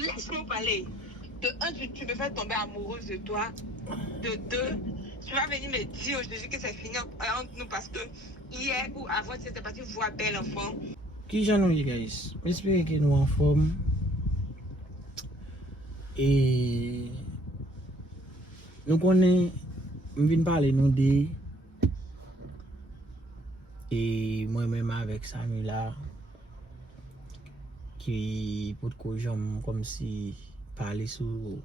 laisse-moi parler. De un, tu me fais tomber amoureuse de toi. De deux, tu vas venir me dire aujourd'hui que c'est fini entre nous parce que hier ou avant, tu étais parti voir bel enfant. Qui j'en ai, guys? J'espère que nous en forme. Et nous connaissons, je viens parler nous de. Et moi-même avec Samila, qui pour que j'aime comme si parler sur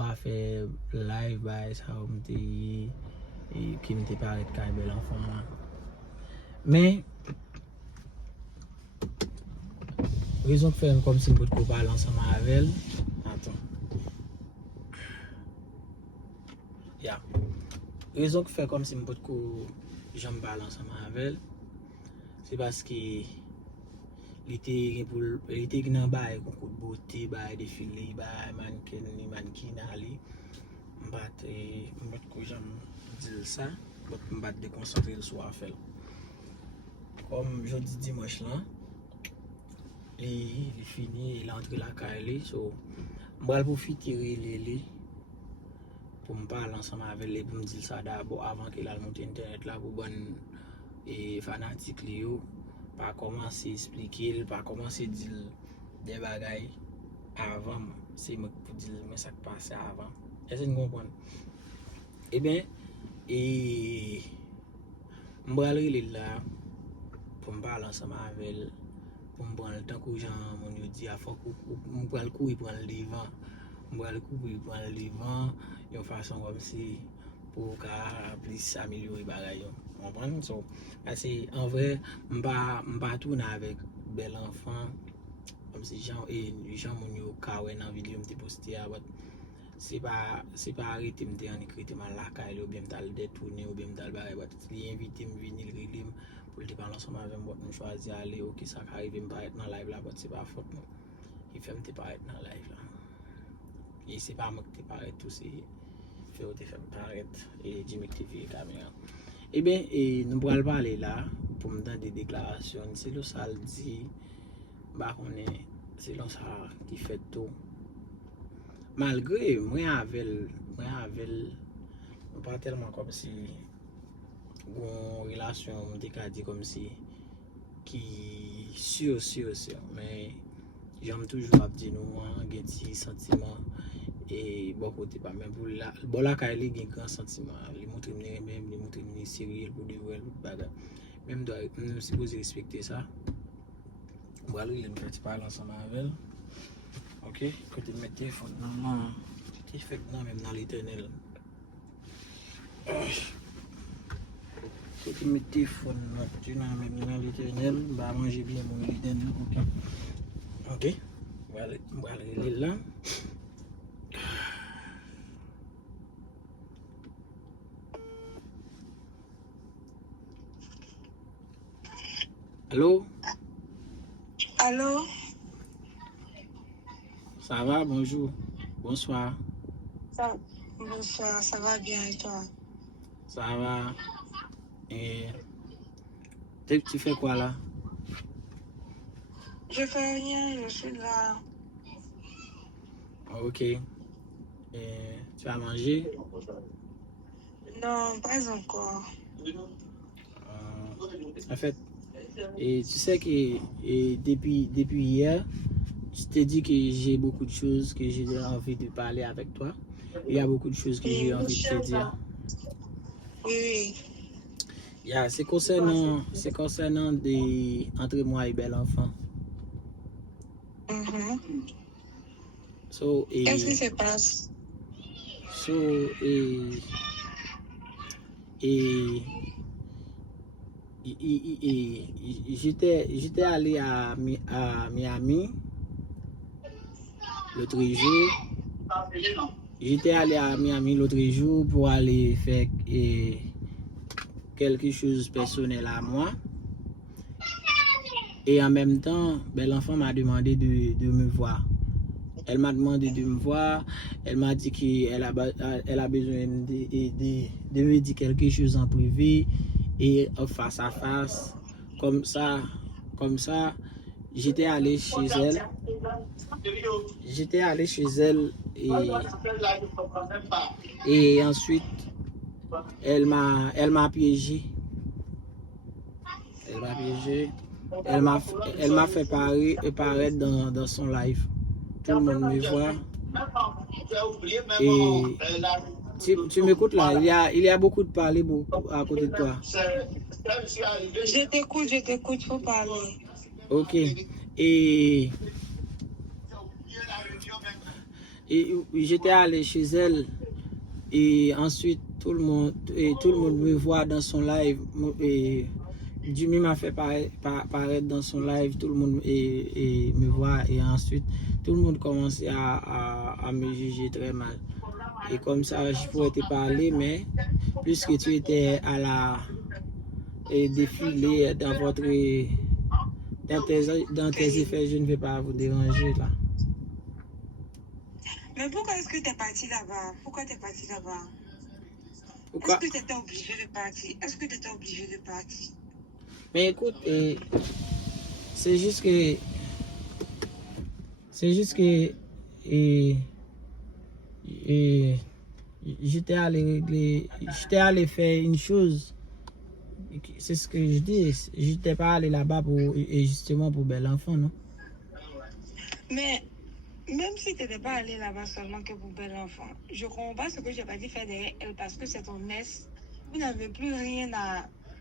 affaire live by ça et qui me paraît qu'un bel enfant. Mais raison que faire comme si je peux parler ensemble avec elle. Attends. Yeah. Raison que faire comme si je peux j'aime parler ensemble avec elle. C'est parce que il était dans bail concours de beauté, bail défilé, bail mannequin ali. M'bat que j'aime dire ça, m'bat déconcentrer sur affaire. Comme jeudi dimanche là, il fini, il entre la caille, so m'bral profiter les pour me parler ensemble avec les pour me dire ça d'abord avant qu'il a monté internet là pour bonne et fanatique Léo, pas commencer expliquer, pas commencer dire des bagailles avant, c'est moi pour dire mais ça qui passe avant. Est-ce que vous comprenez? Eh bien, et m'bral là pour me parler ensemble avec elle, pour me prendre le temps que j'en mon dit à faut m'bral courir prendre le devant, m'bral courir prendre le devant, de façon comme si pour plus améliorer bagaille. Vous comprenez? So, parce que en vrai, m'pas tourner avec bel enfant comme si Jean mon yo kawe dans vidéo me posté c'est pas arrêter me en écrit mal la caille ou bien m'tal détourner ou bien m'tal bailler il invité me venir le pour te parler ensemble avec moi me choisir aller OK ça arrive me paraître dans live là c'est pas faute non il fait me te paraître dans live là et c'est pas moi qui te paraître tout c'est fait te faire paraître et Jimmy TV caméra. Eh bien, nous pourrons parler là pour me donner des déclarations. C'est le ça le dit, bah on est, c'est le ça qui fait tout. Malgré moi avec, pas tellement comme si une relation, on dit comme si qui sûr, mais j'aime toujours dire nous un petit sentiment. Et bon côté pas même pour la bon la caille il grand sentiment il montre même il montre sérieux pour de vrai bagarre même doit nous supposé respecter ça voilà il me fait parler ensemble avec elle OK côté de mettre téléphone non qui fait non même dans l'éternel côté de mettre téléphone tu n'as même dans l'éternel bah manger bien mon l'éternel OK voilà il est là. Allô? Allô? Ça va? Bonjour. Bonsoir. Bonsoir, ça va bien et toi? Ça va. Et tu fais quoi là? Je fais rien, je suis là. OK. Et tu as mangé? Non, pas encore. En fait, et tu sais que depuis hier, je t'ai dit que j'ai beaucoup de choses que j'ai envie de parler avec toi. Il y a beaucoup de choses que j'ai envie de te dire. Oui. Yeah, c'est concernant entre moi et bel enfant. So, Qu'est-ce qui se passe? So, j'étais allé à Miami l'autre jour. J'étais allé à Miami l'autre jour pour aller faire quelque chose de personnel à moi. Et en même temps, bel enfant m'a demandé de me voir. Elle m'a demandé de me voir. Elle m'a dit qu'elle a besoin de me dire quelque chose en privé et face à face. Comme ça, J'étais allé chez elle. J'étais allé chez elle et ensuite elle m'a piégé. Elle m'a piégé. Elle m'a fait paraître dans son live. Tout le monde me voit. Et tu m'écoutes là, il y a beaucoup de parler à côté de toi. Je t'écoute, faut parler. Ok. Et j'étais allé chez elle et ensuite tout le monde me voit dans son live. Et Jimmy m'a fait paraître dans son live, tout le monde et me voit et ensuite tout le monde commençait à me juger très mal. Et comme ça, je pourrais te parler, mais puisque tu étais à la défilé dans tes effets, je ne vais pas vous déranger là. Mais pourquoi est-ce que tu es parti là-bas? Pourquoi tu es parti là-bas? Pourquoi? Est-ce que tu étais obligé de partir? Est-ce que tu étais obligé de partir? Mais écoute, c'est juste que j'étais allé faire une chose. C'est ce que je dis. J'étais pas allé là-bas justement pour bel enfant, non? Mais même si tu n'étais pas allé là-bas seulement que pour bel enfant, je comprends pas ce que j'ai pas dit faire derrière elle parce que c'est ton ex. Vous n'avez plus rien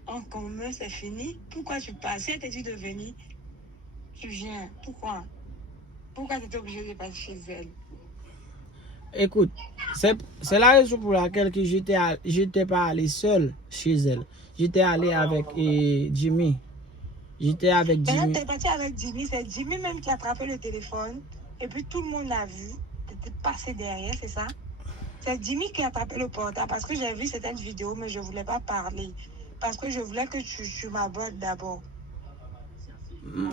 en commun, c'est fini. Pourquoi tu pars? Si elle t'a dit de venir, tu viens. Pourquoi? Pourquoi tu étais obligé de partir chez elle? Écoute, c'est la raison pour laquelle que j'étais pas allé seul chez elle. J'étais allé avec Jimmy. J'étais avec Jimmy. Maintenant, tu es parti avec Jimmy. C'est Jimmy même qui a attrapé le téléphone. Et puis tout le monde l'a vu. Tu étais passé derrière, c'est ça? C'est Jimmy qui a attrapé le portable parce que j'ai vu cette vidéo, mais je ne voulais pas parler. Parce que je voulais que tu m'abordes d'abord.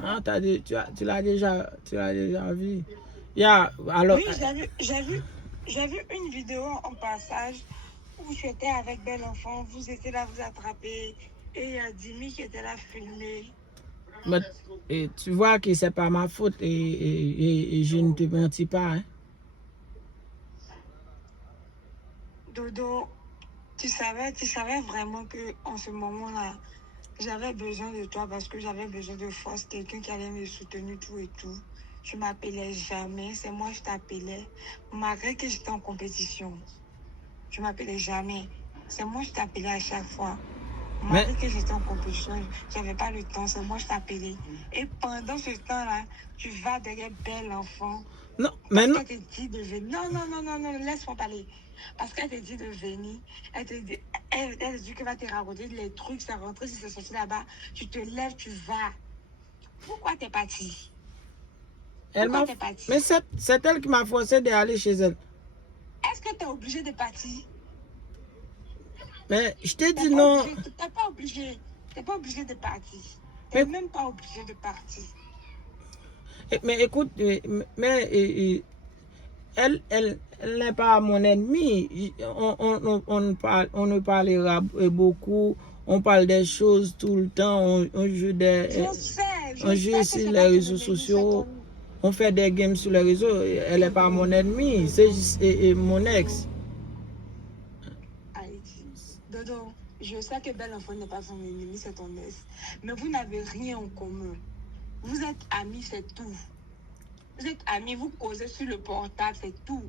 Ah, tu l'as déjà vu. Alors, oui, j'ai vu une vidéo en passage où tu étais avec Bel Enfant, vous étiez là, vous attrapez, et il y a Jimmy qui était là filmé. Et tu vois que c'est pas ma faute et je ne te mentis pas. Hein? Dodo, tu savais vraiment que en ce moment-là, j'avais besoin de toi parce que j'avais besoin de force, quelqu'un qui allait me soutenir tout et tout. Tu m'appelais jamais, c'est moi je t'appelais, malgré que j'étais en compétition. Tu m'appelais jamais, c'est moi je t'appelais à chaque fois. Malgré que j'étais en compétition, j'avais pas le temps, c'est moi je t'appelais. Et pendant ce temps-là, tu vas derrière Bel Enfant. Non, mais non. Parce qu'elle te dit de venir. Non, laisse-moi parler. Parce qu'elle te dit de venir. Elle te dit qu'elle va te raconter les trucs, ça rentrer, si c'est sorti là-bas. Tu te lèves, tu vas. Pourquoi t'es parti? Mais c'est elle qui m'a forcé d'aller chez elle. Est-ce que tu es obligé de partir? Mais je t'ai dit non. Tu n'es pas obligé. Tu n'es pas obligé de partir. Tu n'es même pas obligé de partir. Mais écoute, elle n'est pas mon ennemi. On ne parlera beaucoup. On parle des choses tout le temps. On joue sur les réseaux sociaux. On fait des games sur les réseaux. Elle n'est pas mon ennemi. C'est juste mon ex. Dodo, je sais que Bel Enfant n'est pas son ennemi, c'est ton ex. Mais vous n'avez rien en commun. Vous êtes amis, c'est tout. Vous êtes amis, vous causez sur le portable, c'est tout.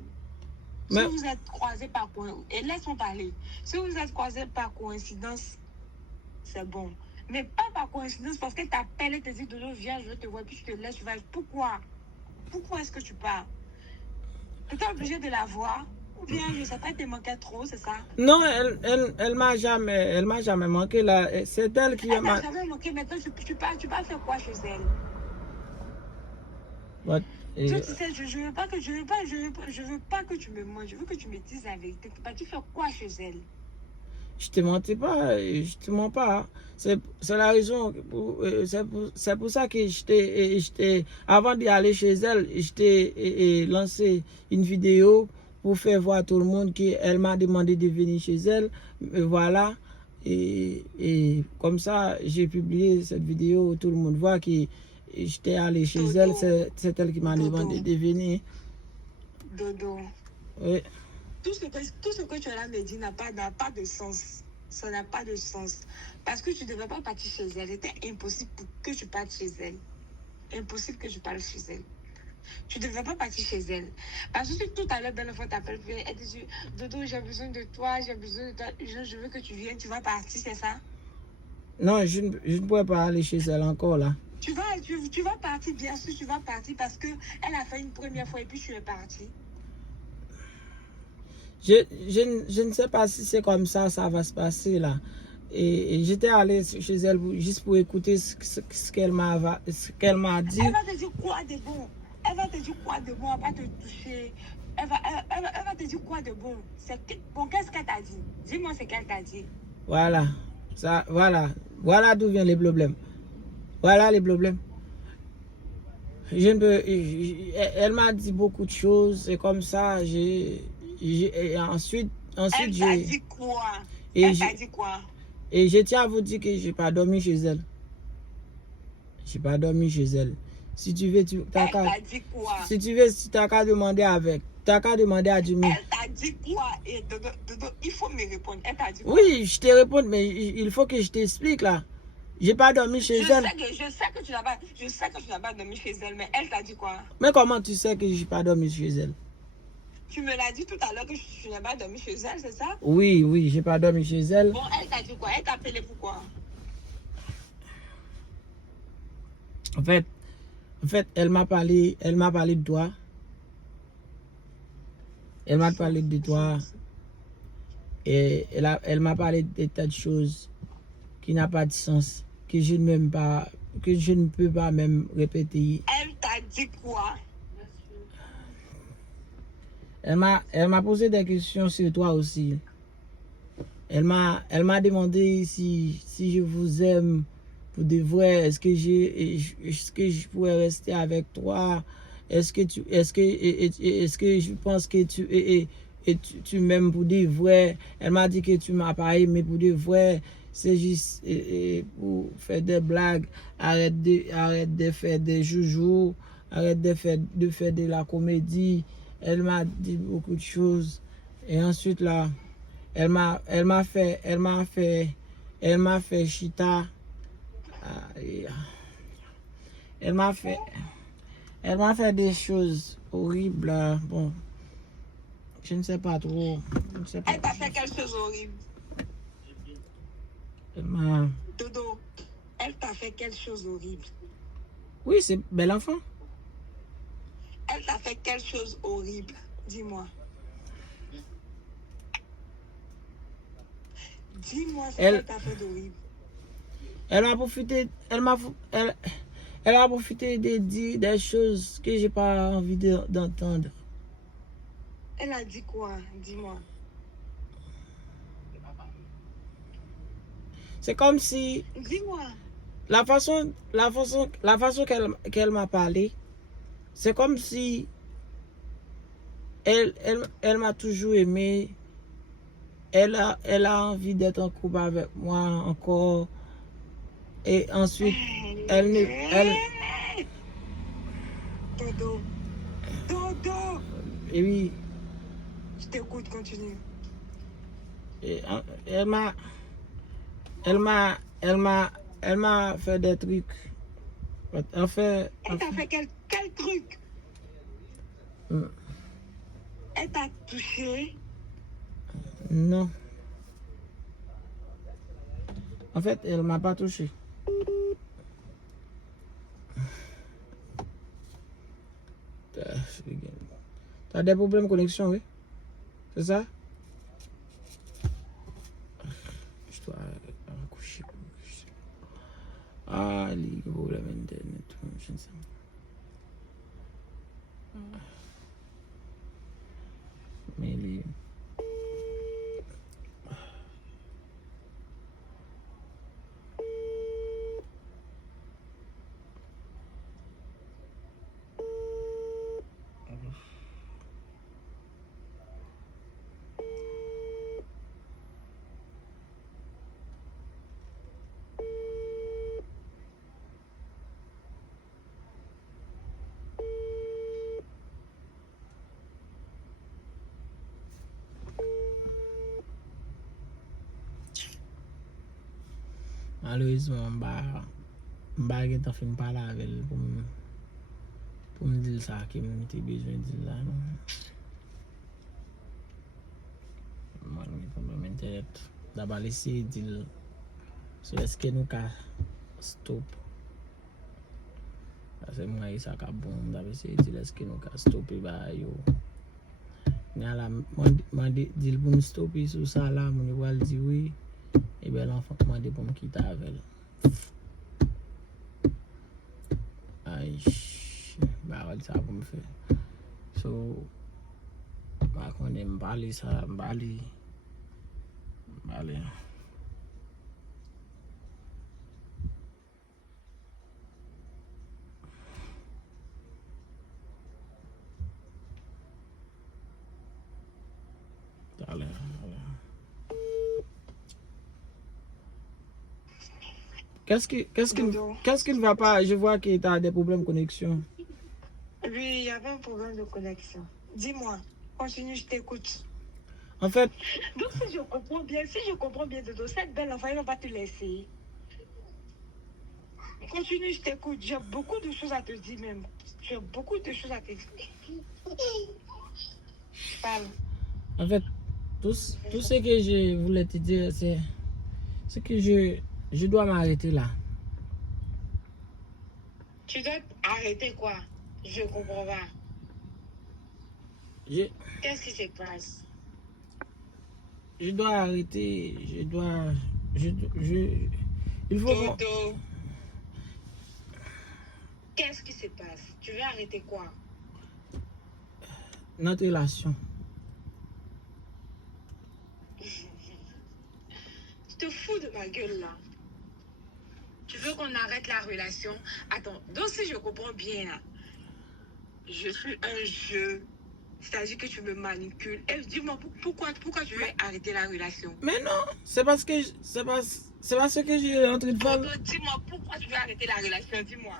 Si vous êtes croisés par coïncidence, et laisse-moi parler, si vous êtes croisés par coïncidence, c'est bon. Mais pas par coïncidence, parce que t'appelles et te dis, Dodo, viens, je te vois, puis je te laisse, tu vas. Pourquoi? Pourquoi est-ce que tu pars? Tu es obligé de la voir? Ou bien, je ne sais pas, elle te manquait trop, c'est ça? Non, elle m'a jamais manqué là. C'est elle qui m'a... Elle m'a jamais manqué, maintenant tu pars faire quoi chez elle? Je veux pas que tu me mens, je veux que tu me dises la vérité. Tu fais quoi chez elle? Je te mentis pas, je te mens pas. C'est la raison, c'est pour ça que avant d'y aller chez elle, je t'ai lancé une vidéo pour faire voir tout le monde qu'elle m'a demandé de venir chez elle. Voilà. Et comme ça, j'ai publié cette vidéo, tout le monde voit que j'étais allé chez Dodo. elle, c'est elle qui m'a Dodo. demandé de venir. Dodo. Oui. Tout ce que tu as là me dit n'a pas de sens. Ça n'a pas de sens. Parce que tu ne devais pas partir chez elle. C'était impossible que tu partes chez elle. Impossible que je parle chez elle. Tu ne devais pas partir chez elle. Parce que tout à l'heure, dans le fond, t'appelles, elle te dit, Dodo, j'ai besoin de toi, je veux que tu viennes, tu vas partir, c'est ça? Non, je ne pourrais pas aller chez elle encore là. Tu vas partir, bien sûr, tu vas partir parce que elle a fait une première fois et puis tu es parti. Je ne sais pas si c'est comme ça va se passer là. Et j'étais allé chez elle juste pour écouter ce qu'elle m'a dit. Elle va te dire quoi de bon? Elle va te dire quoi de bon? Elle va te toucher. Elle va te dire quoi de bon? Bon, qu'est-ce qu'elle t'a dit? Dis-moi ce qu'elle t'a dit. Voilà. Ça, voilà d'où viennent les problèmes. Voilà les problèmes. Je ne peux, elle m'a dit beaucoup de choses. Et comme ça, ensuite elle t'a dit quoi? Elle t'a dit quoi? Et je tiens à vous dire que je n'ai pas dormi chez elle. Je n'ai pas dormi chez elle. Si tu veux, elle t'a dit quoi? Si tu veux, tu n'as qu'à demander avec. Tu n'as qu'à demander à Jimmy. Elle t'a dit quoi? Et Dodo, il faut me répondre. Elle t'a dit quoi? Oui, je te réponds, mais il faut que je t'explique là. Je n'ai pas dormi chez elle. Je sais que tu n'as pas dormi chez elle, mais elle t'a dit quoi? Mais comment tu sais que je n'ai pas dormi chez elle? Tu me l'as dit tout à l'heure que tu n'as pas dormi chez elle, c'est ça? Oui, j'ai pas dormi chez elle. Bon, elle t'a dit quoi? Elle t'a appelé pourquoi? En fait, elle m'a parlé de toi. Elle m'a parlé de toi. Et elle m'a parlé de des tas de choses qui n'ont pas de sens, que je ne peux pas même répéter. Elle t'a dit quoi? Elle m'a posé des questions sur toi aussi. Elle m'a demandé si je vous aime pour de vrai. Est-ce que je pourrais rester avec toi? Est-ce que je pense que tu m'aimes pour de vrai? Elle m'a dit que tu m'as pas aimé pour de vrai. C'est juste pour faire des blagues. Arrête de faire des joujoux. Arrête de faire de la comédie. Elle m'a dit beaucoup de choses. Et ensuite là, elle m'a fait chita. Elle m'a fait des choses horribles. Bon, je ne sais pas trop. Elle t'a fait quelque chose horrible. Dodo, elle t'a fait quelque chose horrible. Oui, c'est bel enfant. Elle t'a fait quelque chose horrible. Dis-moi. Dis-moi ce qu'elle t'a fait d'horrible. Elle m'a profité de dire des choses que j'ai pas envie d'entendre. Elle a dit quoi? Dis-moi. C'est comme si... Dis-moi. La façon qu'elle m'a parlé, c'est comme si elle m'a toujours aimé. Elle a envie d'être en couple avec moi encore. Et ensuite, Dodo. Et oui. Je t'écoute, continue. Et elle m'a fait des trucs. Elle t'a fait quel truc? Elle t'a touché? Non. En fait, elle m'a pas touché. T'as des problèmes de connexion, oui? C'est ça? Je dois accoucher. Ah, les problèmes d'internet, je ne sais pas. Mais les... malheureusement, m'a gen tan fin parler avec elle pour me dire ça, que j'ai besoin de dire là. Moi, je suis internet. D'abord, laisser dire, est-ce que nous avons stop? Parce que moi, ça a bon, d'abord, essayer de dire, est-ce que nous avons stoppé, bah, yo. Moi, dit pour me stopper sur ça là, mon va dire oui. Et bien, l'enfant m'a dit pour me quitter avec elle. Aïe, bah, ça pour me faire. So, bah, quand on aime parler ça, parler. Allez. Qu'est-ce qui ne va pas? Je vois que tu as des problèmes de connexion. Oui, il y avait un problème de connexion. Dis-moi, continue, je t'écoute. En fait... Donc si je comprends bien, Dodo, cette belle enfant, elle ne va pas te laisser. Continue, je t'écoute. J'ai beaucoup de choses à te dire même. J'ai beaucoup de choses à te dire. Parle. En fait, tout ce que je voulais te dire, c'est que je dois m'arrêter là. Tu dois arrêter quoi? Je comprends pas. Qu'est-ce qui se passe? Je dois arrêter. Il faut... Dodo. Qu'est-ce qui se passe? Tu veux arrêter quoi? Notre relation. Tu te fous de ma gueule là. Tu veux qu'on arrête la relation? Attends, donc si je comprends bien là, je suis un jeu. C'est-à-dire que tu me manipules. Et dis-moi pourquoi tu veux arrêter la relation? Mais non, c'est parce que c'est pas ce que j'ai en train de faire. Dis-moi pourquoi tu veux arrêter la relation, dis-moi.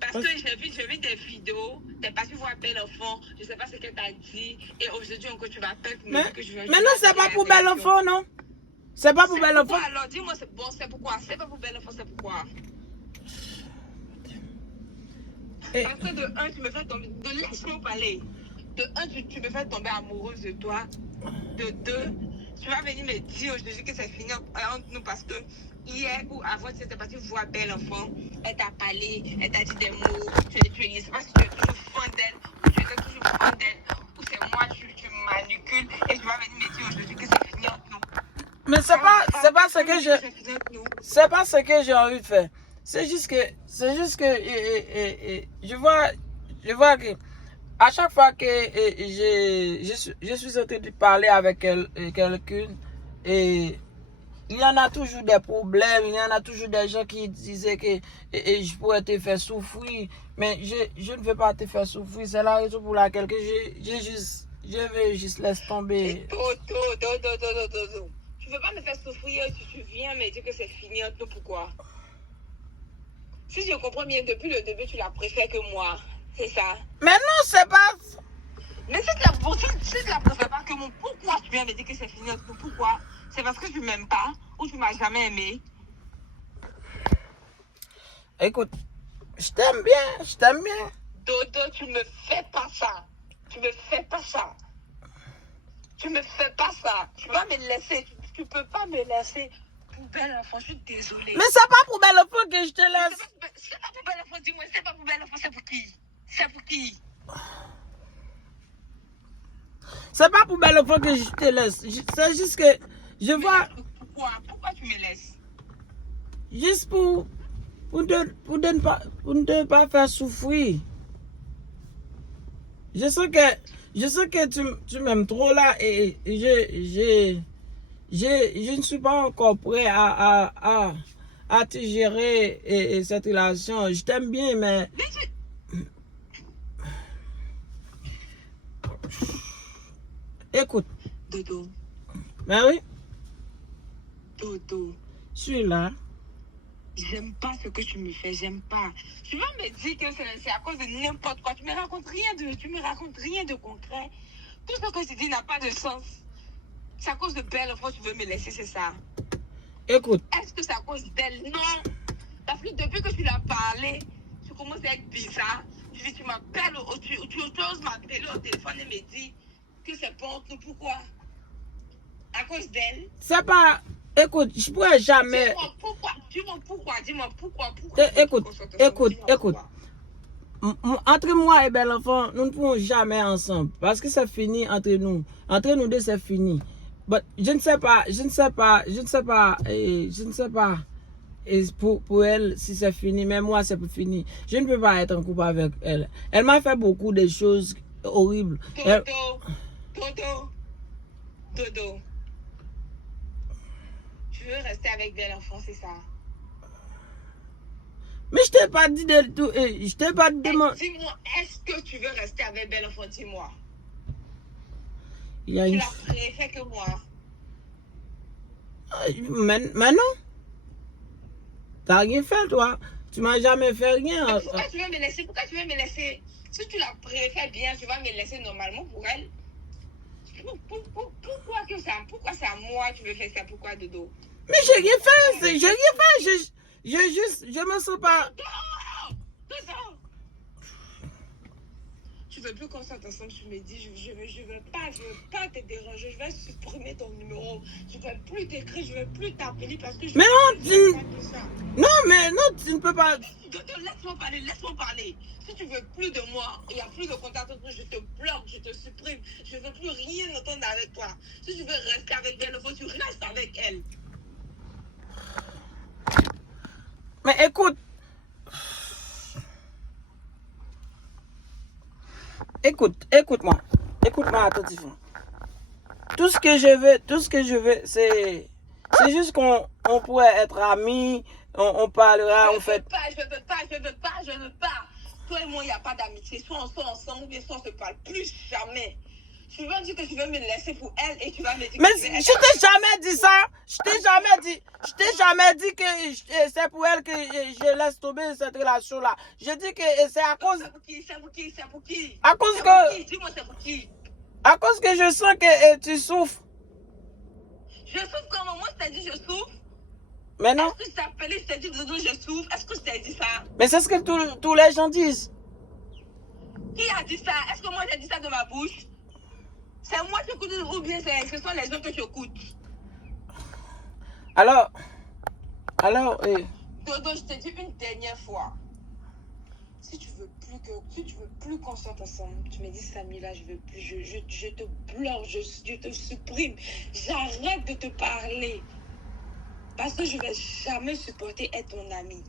Parce que j'ai vu des vidéos, t'es parti voir Belle Enfant, je sais pas ce qu'elle t'a dit, et aujourd'hui encore tu m'appelles pour me dire que je veux. Mais non, c'est pas pour Belle Enfant, non? C'est pas pour Belle Enfant. Alors dis-moi, c'est bon, c'est pourquoi? C'est pas pour Belle Enfant, c'est pourquoi? Parce que de un, tu me fais tomber, laisse-moi parler. De un, tu me fais tomber amoureuse de toi. De deux, tu vas venir me dire aujourd'hui que c'est fini entre nous parce que hier ou avant, tu étais parti voir Belle Enfant, elle t'a parlé, elle t'a dit des mots, tu ne sais pas si tu es toujours fan d'elle, ou tu étais toujours fan d'elle, ou c'est moi, tu manipules, et tu vas venir me dire aujourd'hui que c'est fini entre nous. Mais c'est pas ce que j'ai envie de faire. C'est juste que je vois que à chaque fois que je suis en train de parler avec quelqu'un, et il y en a toujours des problèmes, il y en a toujours des gens qui disaient que je pourrais te faire souffrir, mais je ne veux pas te faire souffrir. C'est la raison pour laquelle que je vais juste laisser tomber. Dodo. Tu veux pas me faire souffrir, tu viens me dire que c'est fini entre nous, pourquoi? Si je comprends bien, depuis le début, tu la préfères que moi. C'est ça? Mais non, c'est pas... Mais si tu la préfères pas que moi, pourquoi tu viens me dire que c'est fini entre nous? Pourquoi? C'est parce que tu m'aimes pas ou tu m'as jamais aimé? Écoute, je t'aime bien. Dodo, tu me fais pas ça. Tu vas me laisser. Tu peux pas me laisser. Pour Belle Enfant, je suis désolée. Mais c'est pas pour Belle Enfant que je te laisse. C'est pas pour Belle Enfant, dis-moi, c'est pas pour Belle Enfant, c'est pour qui? C'est pas pour Belle Enfant que je te laisse. C'est juste que je vois... Pourquoi tu me laisses? Juste pour ne pas faire souffrir. Je sais que tu m'aimes trop là et je ne suis pas encore prêt à te gérer cette relation. Je t'aime bien, mais... Écoute. Dodo. Ben oui. Dodo. Je suis là. J'aime pas ce que tu me fais, j'aime pas. Tu vas me dire que c'est à cause de n'importe quoi. Tu me racontes rien de concret. Tout ce que tu dis n'a pas de sens. C'est à cause de Belle Enfant que tu veux me laisser, c'est ça. écoute. Est-ce que c'est à cause d'elle? Non. Parce que depuis que tu l'as parlé, tu commences à être bizarre. Tu m'appelles, tu oses m'appeler au téléphone et me dire que c'est pas entre. Pourquoi? À cause d'elle? C'est pas... Écoute, je pourrais jamais... Dis-moi pourquoi. Écoute. Entre moi et bel enfant, nous ne pourrons jamais ensemble. Parce que c'est fini entre nous. Entre nous deux, c'est fini. But, je ne sais pas. Et pour elle, si c'est fini, mais moi, c'est fini. Je ne peux pas être en couple avec elle. Elle m'a fait beaucoup de choses horribles. Dodo. Tu veux rester avec bel enfant, c'est ça? Mais je t'ai pas dit de tout. Je t'ai pas dit de moi. Dis-moi, est-ce que tu veux rester avec bel enfant? Dis-moi. Tu l'as préféré que moi. Mais non. T'as rien fait, toi. Tu m'as jamais fait rien. Pourquoi tu veux me laisser? Si tu la préfères bien, tu vas me laisser normalement pour elle. Pourquoi c'est à moi tu veux faire ça? Pourquoi, Dodo? Mais j'ai rien fait. Je me sens pas... Dodo! Tu veux plus qu'on sorte ensemble, tu me dis, je veux pas te déranger, je vais supprimer ton numéro, je vais plus t'écrire, je vais plus t'appeler parce que je... Mais non, tu ne peux pas... Dodo, laisse-moi parler. Si tu veux plus de moi, il n'y a plus de contact entre nous, je te bloque, je te supprime, je veux plus rien entendre avec toi. Si tu veux rester avec elle, tu restes avec elle. Mais écoute, écoute-moi attentivement. Tout ce que je veux, c'est juste qu'on pourrait être amis, on parlera, on fait... Je veux pas. Toi et moi, il n'y a pas d'amitié. Soit on sort ensemble, ou bien soit on se parle plus jamais. Tu vas dire que tu veux me laisser pour elle et tu vas me dire mais je t'ai jamais dit ça. Je t'ai jamais dit que c'est pour elle que je laisse tomber cette relation-là. Je dis que c'est à cause... C'est pour qui? À cause que... Dis-moi, c'est pour qui? À cause que je sens que tu souffres. Je souffre comment? Moi, je t'ai dit je souffre. Mais non. Est-ce que je t'ai appelé, je t'ai dit Dodo, je souffre? Est-ce que je t'ai dit ça? Mais c'est ce que tous les gens disent. Qui a dit ça? Est-ce que moi j'ai dit ça de ma bouche? C'est moi qui écoute ou bien ce sont les autres que tu écoutes? Alors, Dodo, je te dis une dernière fois. Si tu veux plus qu'on sorte ensemble, tu me dis Samila, je veux plus, je te bloque, je te supprime. J'arrête de te parler. Parce que je vais jamais supporter être ton ami.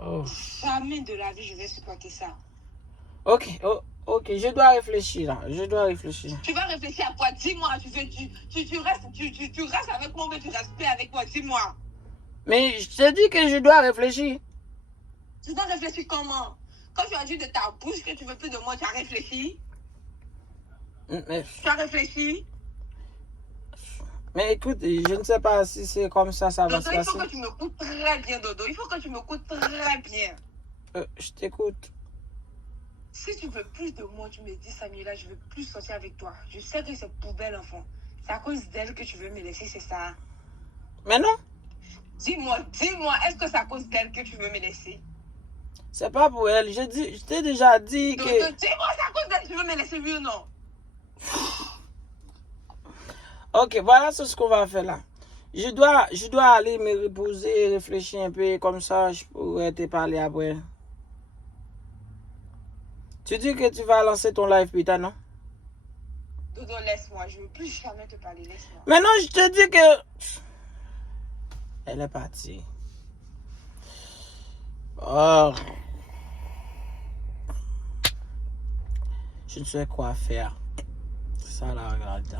Oh. Jamais de la vie je vais supporter ça. Ok, je dois réfléchir là. Tu vas réfléchir à quoi? Dis-moi, tu restes avec moi, mais tu restes pas avec moi, dis-moi. Mais je te dis que je dois réfléchir. Tu dois réfléchir comment? Quand tu as dit de ta bouche que tu veux plus de moi, tu as réfléchi? Mais... Tu as réfléchi? Mais écoute, je ne sais pas si c'est comme ça va Dodo, se passer. il faut que tu m'écoutes très bien, Dodo. Il faut que tu m'écoutes très bien. Je t'écoute. Si tu veux plus de moi, tu me dis, Samila, je veux plus sortir avec toi. Je sais que c'est pour belle enfant. C'est à cause d'elle que tu veux me laisser, c'est ça? Mais non. Dis-moi, est-ce que c'est à cause d'elle que tu veux me laisser? C'est pas pour elle. Je t'ai déjà dit Dodo, que... dis-moi, c'est à cause d'elle que tu veux me laisser, oui ou non? Ok, voilà ce qu'on va faire là. Je dois aller me reposer, réfléchir un peu, comme ça je pourrais te parler après. Tu dis que tu vas lancer ton live plus tard, non? Dodo, laisse-moi, je ne veux plus jamais te parler, laisse-moi. Mais non, je te dis que... Elle est partie. Oh. Je ne sais quoi faire. C'est ça la regarde.